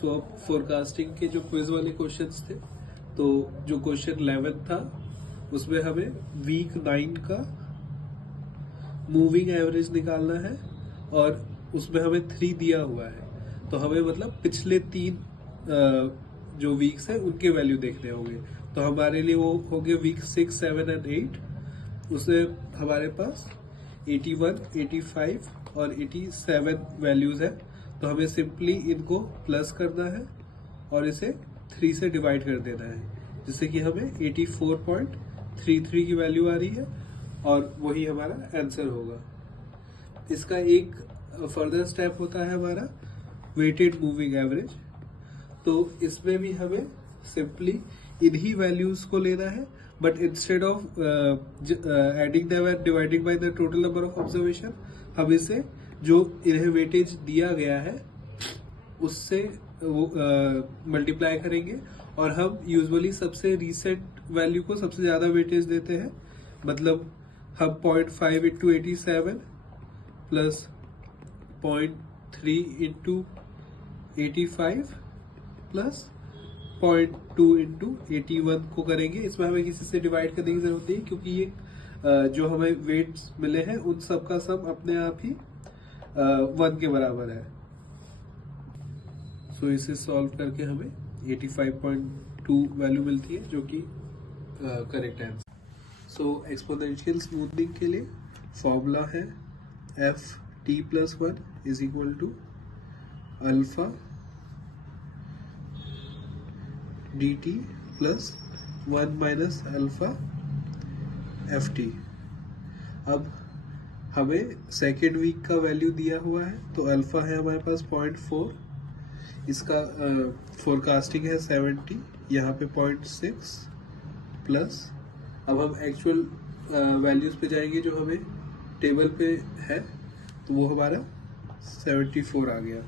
तो अब फोरकास्टिंग के जो क्विज वाले क्वेश्चंस थे, तो जो क्वेश्चन 11 था उसमें हमें वीक 9 का मूविंग एवरेज निकालना है और उसमें हमें 3 दिया हुआ है। तो हमें मतलब पिछले 3 जो वीक्स है उनके वैल्यू देखने होंगे। तो हमारे लिए वो हो गए वीक 6, 7 एंड 8। उसमें हमारे पास 81, 85 और 87 वैल्यूज है। तो हमें सिंपली इनको प्लस करना है और इसे 3 से डिवाइड कर देना है, जिससे कि हमें 84.33 की वैल्यू आ रही है और वही हमारा आंसर होगा। इसका एक फर्दर स्टेप होता है हमारा वेटेड मूविंग एवरेज। तो इसमें भी हमें सिंपली इन्हीं वैल्यूज को लेना है, but instead of adding them and dividing by the total number of observation, हम इसे जो इन्हें वेटेज दिया गया है उससे वो मल्टीप्लाई करेंगे। और हम यूजुअली सबसे रीसेंट वैल्यू को सबसे ज्यादा वेटेज देते हैं, मतलब हम 0.5 into 87 plus 0.3 into 85 plus 0.2 into 81 को करेंगे। इसमें हमें किसी से डिवाइड करने की जरूरत नहीं, क्योंकि ये जो हमें वेट्स मिले हैं उन सब का सम अपने आप ही 1 के बराबर है। सो इसे सॉल्व करके हमें 85.2 वैल्यू मिलती है, जो कि correct answer. So exponential smoothening के लिए फॉर्मूला है ft+1 is equal to alpha dt plus 1 minus alpha ft। अब हमें सेकेंड वीक का वैल्यू दिया हुआ है, तो अल्फा है हमारे पास 0.4, इसका फोरकास्टिंग है 70, यहाँ पे 0.6 प्लस, अब हम एक्चुअल वैल्यूज पे जाएंगे जो हमें टेबल पे है, तो वो हमारा 74 आ गया।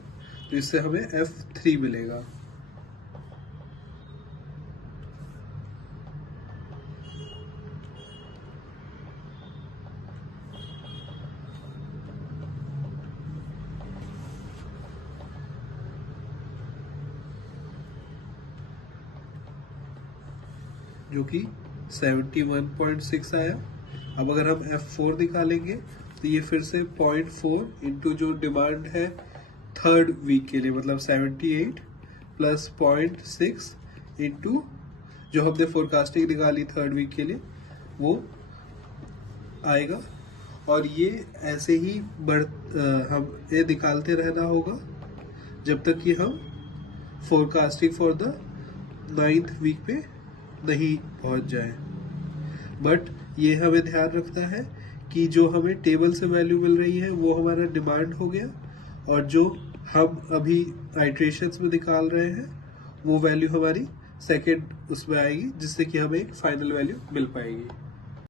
तो इससे हमें f3 मिलेगा। जो कि 71.6 आया। अब अगर हम F4 निकालेंगे तो ये फिर से 0.4 इंटू जो डिमांड है थर्ड वीक के लिए, मतलब 78 प्लस 0.6 इंटू जो हमने फोरकास्टिंग निकाली थर्ड वीक के लिए वो आएगा। और ये ऐसे ही हम ये निकालते रहना होगा जब तक कि हम forecasting for the 9th week पे नहीं पहुंच जाए। बट ये हमें ध्यान रखना है कि जो हमें टेबल से वैल्यू मिल रही है वो हमारा डिमांड हो गया, और जो हम अभी आइट्रेशंस में निकाल रहे हैं वो वैल्यू हमारी सेकेंड उसमें आएगी, जिससे कि हमें एक फाइनल वैल्यू मिल पाएगी।